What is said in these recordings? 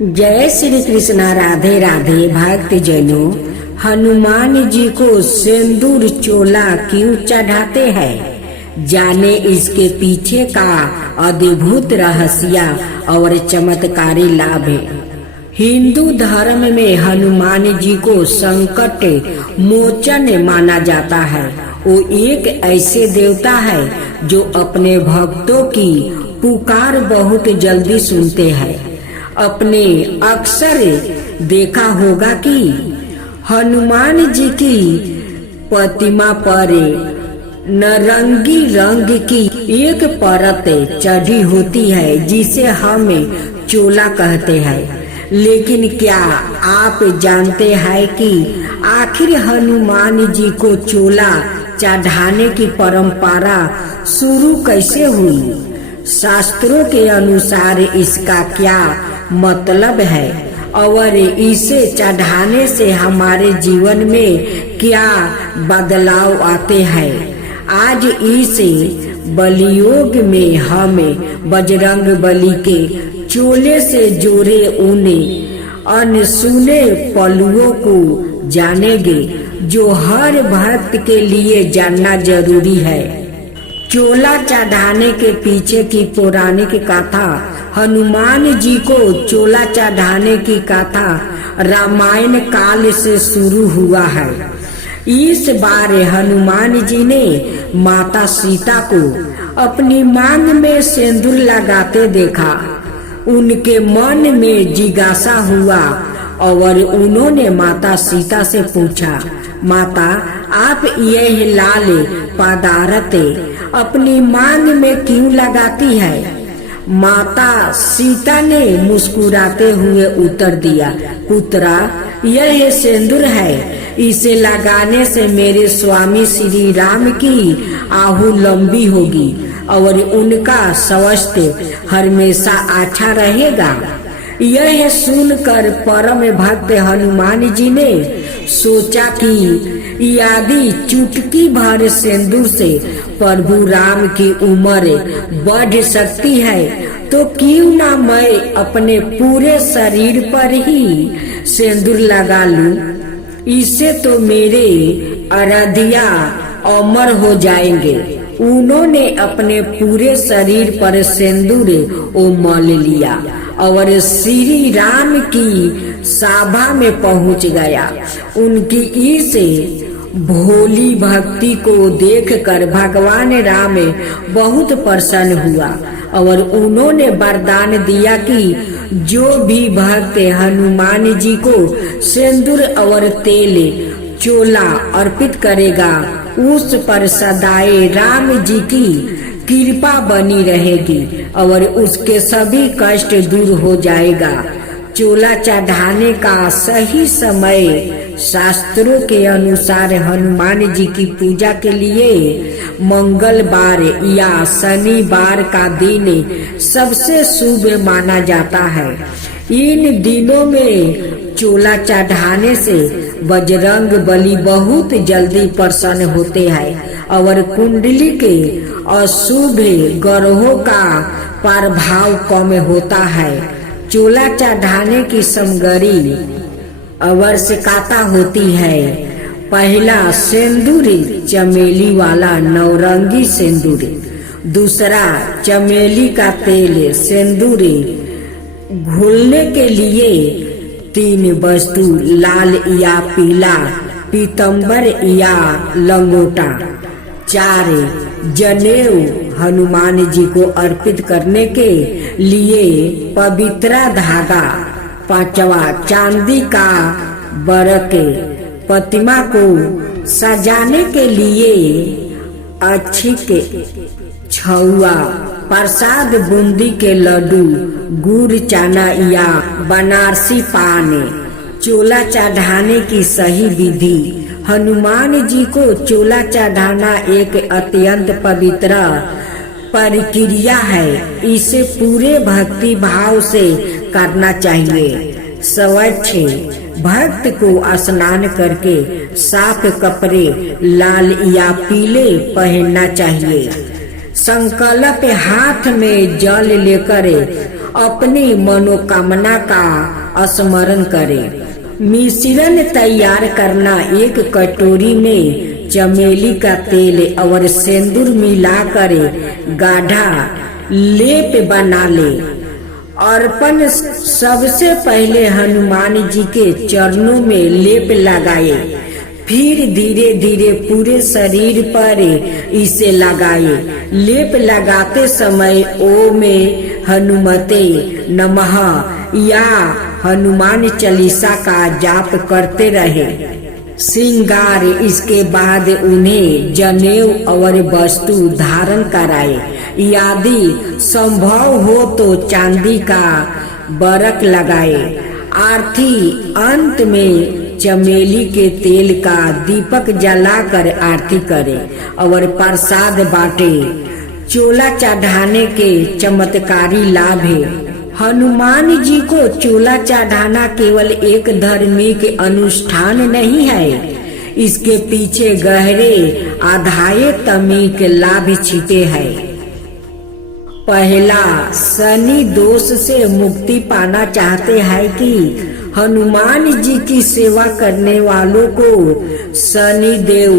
जय श्री कृष्णा। राधे राधे। भक्त जनों, हनुमान जी को सिंदूर चोला क्यों चढ़ाते हैं? जाने इसके पीछे का अद्भुत रहस्य और चमत्कारी लाभ है। हिंदू धर्म में हनुमान जी को संकट मोचन माना जाता है। वो एक ऐसे देवता है जो अपने भक्तों की पुकार बहुत जल्दी सुनते हैं। अपने अक्सर देखा होगा कि हनुमान जी की प्रतिमा पर नारंगी रंग की एक परत चढ़ी होती है जिसे हम चोला कहते हैं। लेकिन क्या आप जानते हैं कि आखिर हनुमान जी को चोला चढ़ाने की परंपरा शुरू कैसे हुई? शास्त्रों के अनुसार इसका क्या मतलब है और इसे चढ़ाने से हमारे जीवन में क्या बदलाव आते हैं? आज इस बलियोग में हम बजरंग बली के चोले से जोड़े उन अनसुने पहलुओं को जानेंगे जो हर भक्त के लिए जानना जरूरी है। चोला चढ़ाने के पीछे की पौराणिक कथा। हनुमान जी को चोला चढ़ाने की कथा रामायण काल से शुरू हुआ है। इस बार हनुमान जी ने माता सीता को अपनी मांग में सिंदूर लगाते देखा। उनके मन में जिज्ञासा हुआ और उन्होंने माता सीता से पूछा, माता आप यह लाल पदार्थ अपनी मांग में क्यों लगाती है? माता सीता ने मुस्कुराते हुए उत्तर दिया, पुत्रा यह सिंदूर है। इसे लगाने से मेरे स्वामी श्री राम की आहु लंबी होगी और उनका स्वास्थ्य हमेशा अच्छा रहेगा। यह सुनकर परम भक्त हनुमान जी ने सोचा कि यदि चुटकी भर सिंदूर से प्रभु राम की उम्र बढ़ सकती है तो क्यों ना मैं अपने पूरे शरीर पर ही सिंदूर लगा लूं। इससे तो मेरे आराध्या अमर हो जाएंगे। उन्होंने अपने पूरे शरीर पर सिंदूर मल लिया और श्री राम की सभा में पहुंच गया। उनकी इस भोली भक्ति को देखकर भगवान राम बहुत प्रसन्न हुआ और उन्होंने वरदान दिया कि जो भी भक्त हनुमान जी को सिंदूर और तेल चोला अर्पित करेगा उस पर सदाए राम जी की कृपा बनी रहेगी और उसके सभी कष्ट दूर हो जाएगा। चोला चढ़ाने का सही समय शास्त्रों के अनुसार हनुमान जी की पूजा के लिए मंगलवार या शनिवार का दिन सबसे शुभ माना जाता है। इन दिनों में चोला चढ़ाने से बजरंग बली बहुत जल्दी प्रसन्न होते हैं और कुंडली के अशुभ ग्रहों का प्रभाव कम होता है। चोला चढ़ाने की सामग्री आवश्यकता होती है। पहला सिंदूर चमेली वाला नौरंगी सिंदूर, दूसरा चमेली का तेल। सिंदूर घोलने के लिए 3 वस्तु लाल या पीला पीतंबर या लंगोटा, 4 जनेऊ हनुमान जी को अर्पित करने के लिए पवित्र धागा, 5वां चांदी का बरक, प्रतिमा को सजाने के लिए अक्षिक, 6वां प्रसाद बूंदी के लड्डू, गुड़ चना या बनारसी पान। चोला चढ़ाने की सही विधि। हनुमान जी को चोला चढ़ाना एक अत्यंत पवित्र प्रक्रिया है। इसे पूरे भक्ति भाव से करना चाहिए। स्वच्छ भक्त को स्नान करके साफ कपड़े लाल या पीले पहनना चाहिए। संकल्प हाथ में जल लेकर अपनी मनोकामना का स्मरण करे। मिश्रण तैयार करना, एक कटोरी में चमेली का तेल और सिंदूर मिलाकर गाढ़ा लेप बना ले। अर्पण सबसे पहले हनुमान जी के चरणों में लेप लगाए, फिर धीरे धीरे पूरे शरीर पर इसे लगाए। लेप लगाते समय ओम हनुमते नमः या हनुमान चालीसा का जाप करते रहे। श्रृंगार, इसके बाद उन्हें जनेऊ और वस्तु धारण कराए। यदि संभव हो तो चांदी का बरक लगाए। आरती अंत में चमेली के तेल का दीपक जलाकर आरती करे और प्रसाद बांटे। चोला चढ़ाने के चमत्कारी लाभ है। हनुमान जी को चोला चढ़ाना केवल एक धार्मिक अनुष्ठान नहीं है, इसके पीछे गहरे आध्यात्मिक लाभ छिपे हैं। पहला, शनि दोष से मुक्ति पाना चाहते हैं कि हनुमान जी की सेवा करने वालों को शनि देव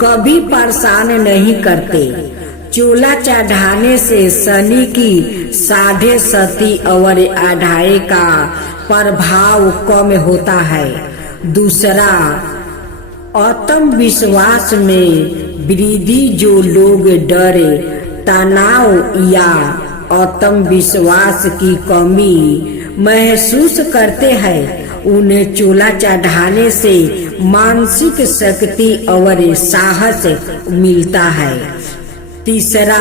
कभी परेशान नहीं करते। चोला चढ़ाने से शनि की 7.5 और अढ़ाई का प्रभाव कम होता है। दूसरा, आत्मविश्वास में वृद्धि, जो लोग डर, तनाव या आत्मविश्वास की कमी महसूस करते हैं, उन्हें चोला चढ़ाने से मानसिक शक्ति और साहस मिलता है। तीसरा,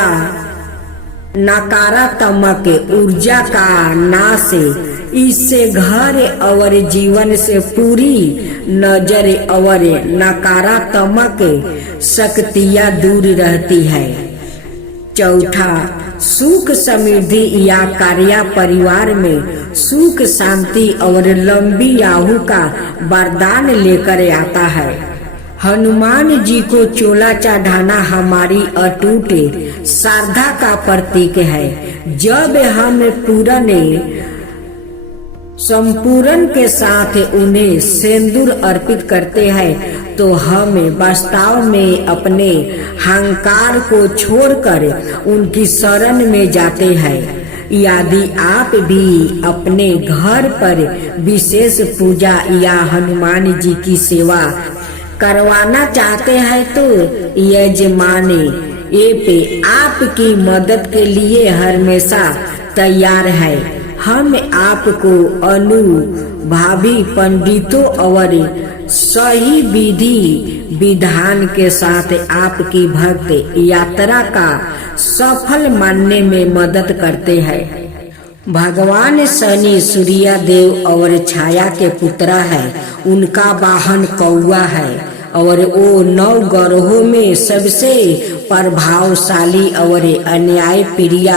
नकारात्मक ऊर्जा का नाश, इससे घर और जीवन से पूरी नजर और नकारात्मक शक्तियां दूर रहती है। चौथा, सुख समृद्धि या कार्य परिवार में सुख शांति और लंबी आयु का वरदान लेकर आता है। हनुमान जी को चोला चढ़ाना हमारी अटूट श्रद्धा का प्रतीक है। जब हम संपूर्ण के साथ उन्हें सिंदूर अर्पित करते हैं तो हम वास्तव में अपने अहंकार को छोड़कर उनकी शरण में जाते हैं। यदि आप भी अपने घर पर विशेष पूजा या हनुमान जी की सेवा करवाना चाहते हैं तो यजमान ये आपकी मदद के लिए हमेशा तैयार है। हम आपको अनुभवी पंडितों और सही विधि विधान के साथ आपकी भक्त यात्रा का सफल मानने में मदद करते हैं। भगवान शनि सूर्य देव और छाया के पुत्र है। उनका वाहन कौआ है और वो 9 ग्रहों में सबसे प्रभावशाली और अन्याय प्रिय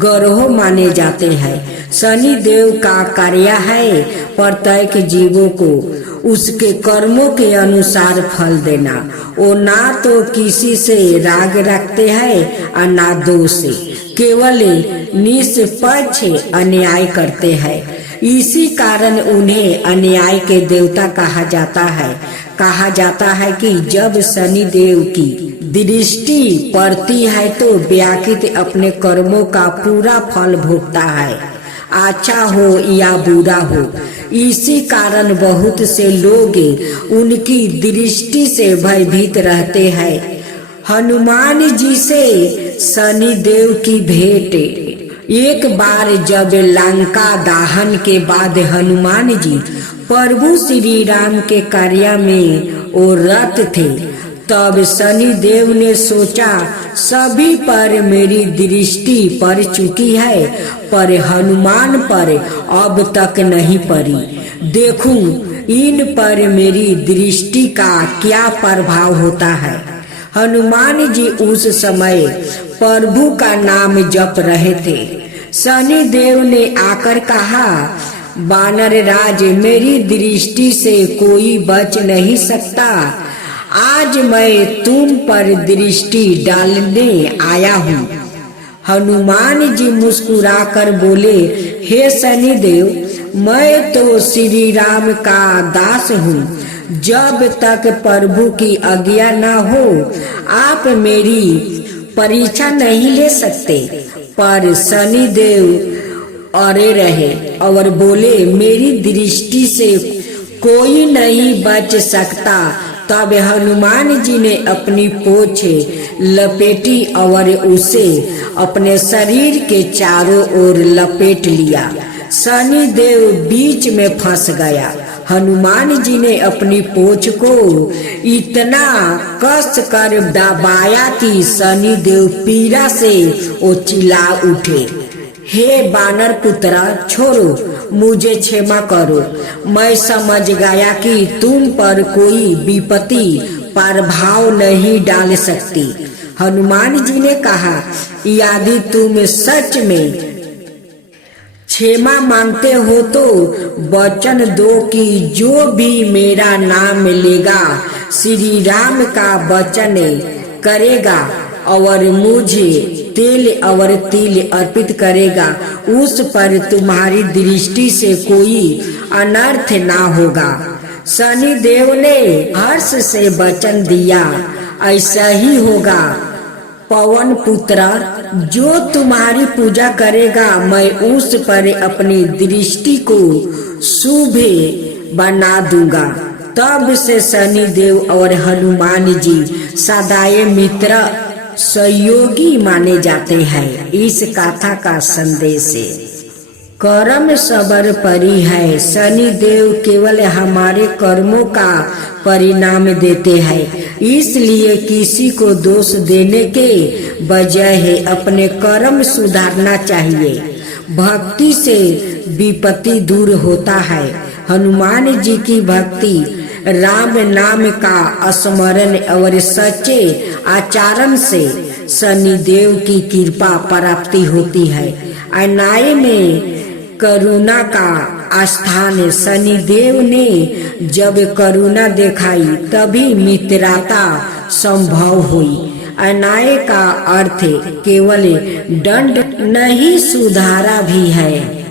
ग्रह माने जाते हैं। शनि देव का कार्य है प्रत्येक जीवों को उसके कर्मों के अनुसार फल देना। वो ना तो किसी से राग रखते हैं और ना दोष, केवल निष्पक्ष अन्याय करते हैं। इसी कारण उन्हें अन्याय के देवता कहा जाता है कि जब शनि देव की दृष्टि पड़ती है तो व्यक्ति अपने कर्मों का पूरा फल भोगता है, अच्छा हो या बुरा हो। इसी कारण बहुत से लोग उनकी दृष्टि से भयभीत रहते हैं। हनुमान जी से शनि देव की भेंट। एक बार जब लंका दहन के बाद हनुमान जी प्रभु श्री राम के कार्य में रत थे, तब शनि देव ने सोचा सभी पर मेरी दृष्टि पड़ चुकी है पर हनुमान पर अब तक नहीं पड़ी। देखूं इन पर मेरी दृष्टि का क्या प्रभाव होता है। हनुमान जी उस समय प्रभु का नाम जप रहे थे। शनि देव ने आकर कहा, वानर राज, मेरी दृष्टि से कोई बच नहीं सकता। आज मैं तुम पर दृष्टि डालने आया हूँ। हनुमान जी मुस्कुराकर बोले, हे शनिदेव, मैं तो श्री राम का दास हूँ। जब तक प्रभु की आज्ञा न हो आप मेरी परीक्षा नहीं ले सकते। पर शनिदेव अरे रहे और बोले, मेरी दृष्टि से कोई नहीं बच सकता। तब हनुमान जी ने अपनी पूंछ लपेटी और उसे अपने शरीर के चारों ओर लपेट लिया। शनिदेव बीच में फंस गया। हनुमान जी ने अपनी पूंछ को इतना कस कर दबाया कि शनिदेव पीड़ा से वो चिल्ला उठे, हे बानर पुत्रा, छोड़ो, मुझे क्षमा करो। मैं समझ गया कि तुम पर कोई विपत्ति प्रभाव नहीं डाल सकती। हनुमान जी ने कहा, यदि तुम सच में क्षमा मांगते हो तो वचन दो कि जो भी मेरा नाम लेगा श्री राम का वचन करेगा और मुझे तेल और तिल अर्पित करेगा, उस पर तुम्हारी दृष्टि से कोई अनर्थ ना होगा। शनिदेव ने हर्ष से वचन दिया, ऐसा ही होगा पवन पुत्र, जो तुम्हारी पूजा करेगा मैं उस पर अपनी दृष्टि को शुभ बना दूंगा। तब से शनिदेव और हनुमान जी सदाए मित्र सहयोगी माने जाते हैं। इस कथा का संदेश है, कर्म सबर परी है। शनिदेव केवल हमारे कर्मों का परिणाम देते हैं, इसलिए किसी को दोष देने के बजाय अपने कर्म सुधारना चाहिए। भक्ति से विपत्ति दूर होता है। हनुमान जी की भक्ति, राम नाम का स्मरण और सच्चे आचरण से शनिदेव की कृपा प्राप्ति होती है। अन्याय में करुणा का स्थान। शनिदेव ने जब करुणा दिखाई तभी मित्रता संभव हुई। अन्याय का अर्थ केवल दंड नहीं, सुधारा भी है।